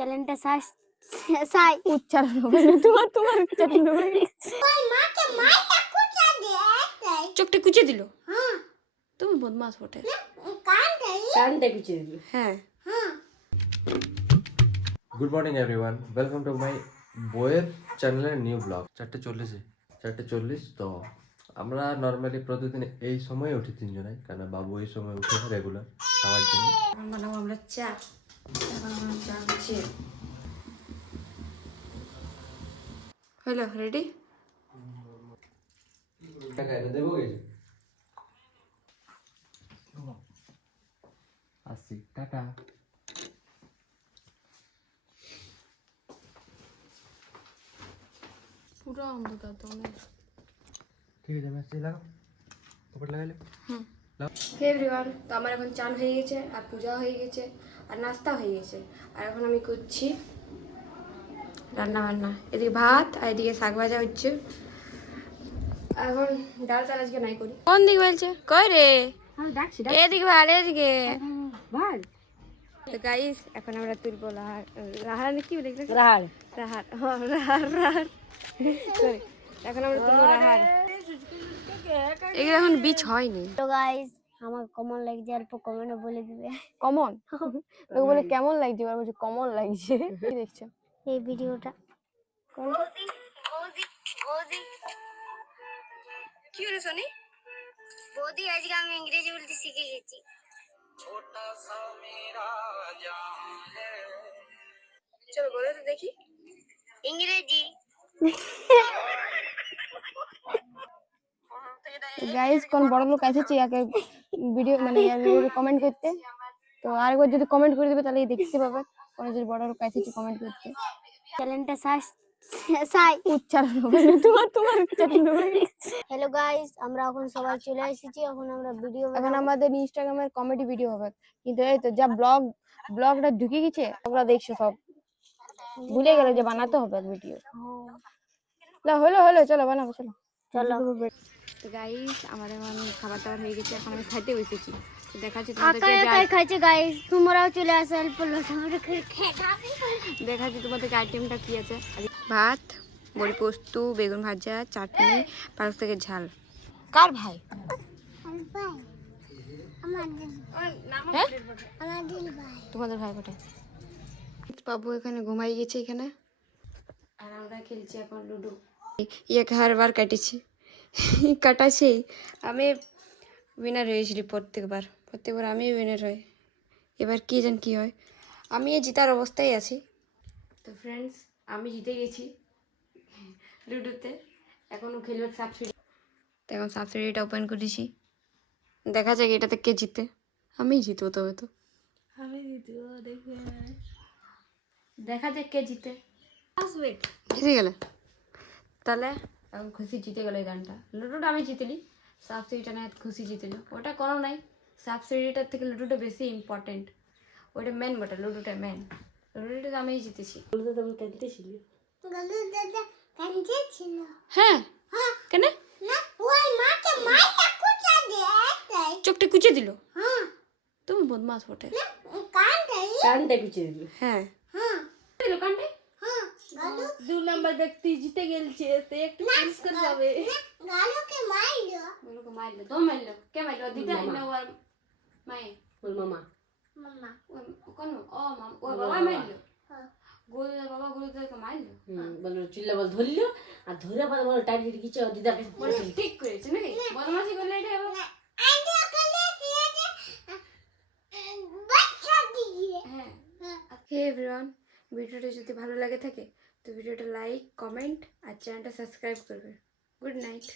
চ্যানেলটা সাই উচ্চারণ হবে না তোমার উচ্চারণ হবে। চোখটা কুচে দিল। তুমি বদমাস বটে। কানটা কুচে দিল। হ্যাঁ। Good morning everyone, welcome to my বইয়ের চ্যানেলের নিউ ব্লগ। 4:40 তো আমরা নর্মালি প্রতিদিন এই সময় উঠি তিনজনে, কারণ বাবু এই সময় উঠে রেগুলার খাওয়ার জন্য। এখন বানাবো আমরা চা। এখন আমরা চা খাচ্ছি। হলো রেডি? টাকা এটা দেবো গেছে আসি, টাটা। পুরো অন্ধকার তো অনেক। ঠিক আছে, আমি আসছি, লাগাও কাপড় লাগাইলে। হে এভরিওয়ান, তো আমার এখন চান হয়ে গেছে, আর পূজা হয়ে গেছে, আর নাস্তা হয়ে গেছে, আর এখন আমি করছি রান্না বান্না। এদিকে ভাত আর এদিকে শাক ভাজা হচ্ছে। এখন ডাল চাল আজকে নাই করি। কোন দিকে বলছে? কই রে? এদিকে ভাল, এদিকে ভাল। তো গাইস, এখন আমরা তুলবো রাহার। রাহার কি বলে? রাহার রাহার, রাহার। সরি, এখন আমরা তুলবো রাহার। এগুলো এখন বীজ হয়নি। তো গাইস, আমার কমন লাগছে, অল্প কমেন্টে বলে দিবে কমন লোক বলে কেমন লাগছে, আর বলছে কমন লাগছে। কি দেখছো এই ভিডিওটা? কি হলো সোনি? বৌদি, আজকে আমি ইংরেজি বলতে শিখে গেছি। চলো বলো তো দেখি ইংরেজি। গাইস, কোন বড় লোক এসেছে ইয়াকে ভিডিও মানে কমেন্ট করতে, তো আরেকবার যদি কমেন্ট করে দিবে তাহলে দেখতে পাবে কোন যদি বড় লোক এসেছে কমেন্ট করতে। চ্যানেলটা সাই উচ্চারণ হবে না তোমার উচ্চারণ হবে। হ্যালো গাইস, আমরা এখন সবাই চলে এসেছি। এখন আমরা ভিডিও এখন আমাদের ইনস্টাগ্রামের কমেডি ভিডিও হবে, কিন্তু এই তো যা ব্লগটা ঢুকে গেছে, তোমরা দেখছো সব ভুলে গেলে যে বানাতে হবে ভিডিও। হলো চলো বানাবো, চলো। তো গাইস, আমাদের খাবার দাবার হয়ে গেছে, এখন আমি খাইতে বসেছি। তো দেখাচ্ছি একাই তোমাদেরকে, খাইছে গাইস, তোমরাও চলে আসো অল্প দেখাচ্ছি তোমাদেরকে আইটেমটা কি আছে। ভাত, বড়ি পোস্ত, বেগুন ভাজা, চাটনি, পালক শাকের ঝাল। কার ভাই? হ্যাঁ, তোমাদের ভাই কোথায়? বাবু এখানে ঘুমাই গেছে এখানে, আর আমরা খেলছি এখন লুডো। ইয়াকে হারবার কাটাছেই। আমি উইনার হয়েছিলি প্রত্যেকবার আমি উইনার হই। এবার কি জান কি হয়, আমি এই জিতার অবস্থায় আছি। তো ফ্রেন্ডস, আমি জিতে গেছি লুডোতে। এখনও খেলবে সাবসিডি। তো এখন সাবসিডিটা ওপেন করেছি, দেখা যাক এটাতে কে জিতে। আমি জিতবো, তবে তো আমি জিতবো। দেখা যাক কে জিতে। জিতে গেলে তাহলে এখন খুশি জিতে গেল এই গানটা। লুডোটা আমি জিতলি, সাবসিডিটা না খুশি জিতল। ওটা কোনো নাই, সাবসিডিটার থেকে লুডোটা বেশি ইম্পর্টেন্ট। ওটা মেন বটে, লুডোটা মেন। লুডোটা আমি জিতেছি। হ্যাঁ, কেন? চোখটা কুচে দিল। তুমি বদমাস বটে। কানটা কুচে দিল। হ্যাঁ, কানটা 2 নাম্বার ব্যক্তি জিতে গেলছে, তো একটু পুরস্কার পাবে। বলুকে মারলো, তো মারলো। কে মারলো? দিদা না ওর মায়ে? ওর মামা। কোন? ও মামা, ওর বাবা মারলো। গোলদার বাবা গোলদারকে মারলো। বলো চিল্লা বল ধরলো, আর ধরে পরে বলো টাইট কিছু দিদার কাছে বলে ঠিক করেছে নাকি? বদমাশি করলে এটা আবার। হ্যাঁ। হে এভরিওয়ান, ভিডিওটা যদি ভালো লাগে থাকে তো ভিডিওটা লাইক, কমেন্ট আর চ্যানেলটা সাবস্ক্রাইব করবে। Good night.